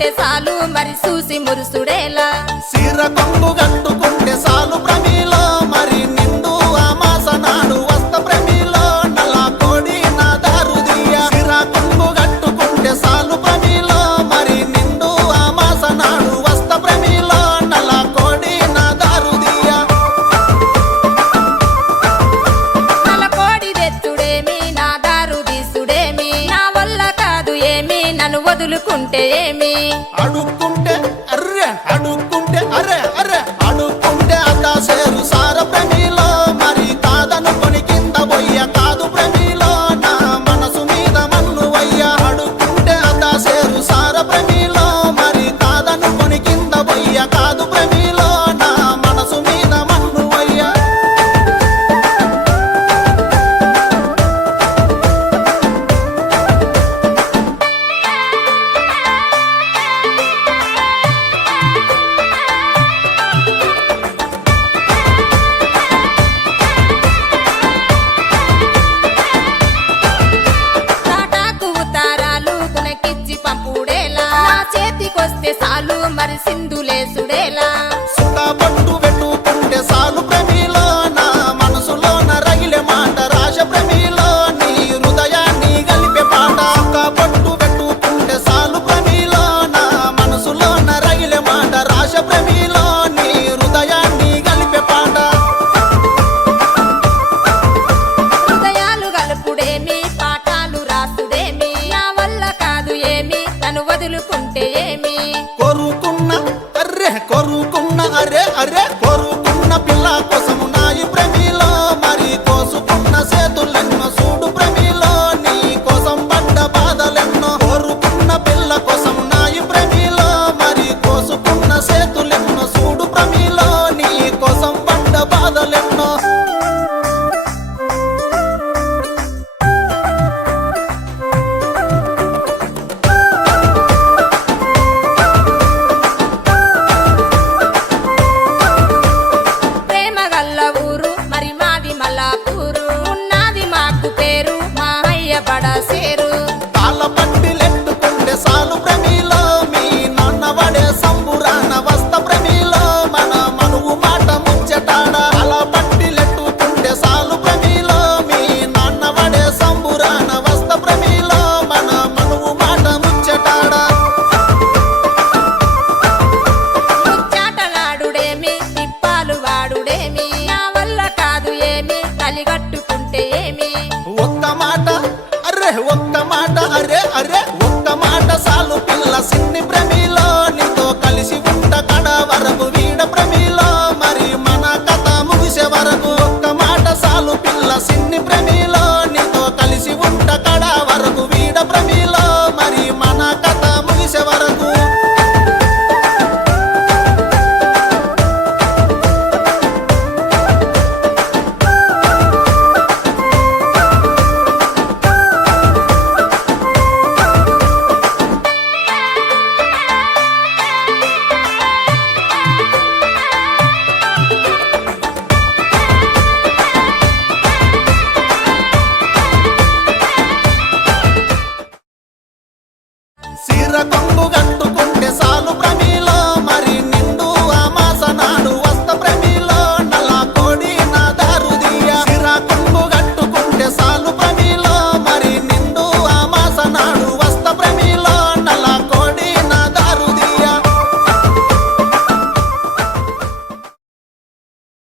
ఉంటే సాలు మరి చూసి మురుసుడేలా సీర కొంగు కట్టుకుంటే సాలు ప్రమిలో మరి నిండు అమాస నాడు వస్త ప్రమిలో నల్ల కోడి నా దారుదియ సీర కొంగు కట్టుకుంటే సాలు ప్రమిలో మరి నిండు అమాస నాడు వస్త ప్రమిలో నల్ల కోడి నా దారుదియ నల్ల కోడి తెచ్చుడేమి నా దారు తీసుడేమి నా వల్ల కాదు ఏమి నన్ను వదులుకుంటే ఏమి అడుక్కుంటే అర్రె అడుక్కుంటే అర్రె అర్రె అడుక్కుంటే అదా సేరు సార ప్రమిలో మరి కాదనుకొని కింద పోయ్య కాదు ప్రమిలో నా మనసు మీద మన్ను వయ్య అడుక్కుంటే అదా సేరు సార ప్రమిలో మరి కాదనుకొని కింద పోయ్య కాదు ప్రమిలో నా మనసు మీద మన్ను వయ్య తాటాకు ఉతారాలు కునకిచ్చి పంపుడేలా నా చేతికొస్తే సాలు మరి సింధులేసుడేలా సుఖ పట్టు పెట్టుకుంటే సాలు ప్రమిలో నా మనసులోన రగిలే మాట రాశ ప్రమిలో నీ హృదయాన్ని గలిపే పాట సుఖ పట్టు పెట్టుకుంటే సాలు ప్రమిలో నా మనసులోన రగిలే మాట రాశ ప్రమిలో నీ హృదయాన్ని గలిపే పాట హృదయాలు గలుపుడేమి పాఠాలు రాసుడేమి నా వల్ల కాదు ఏమి నన్ను వదులుకుంటే ఏమి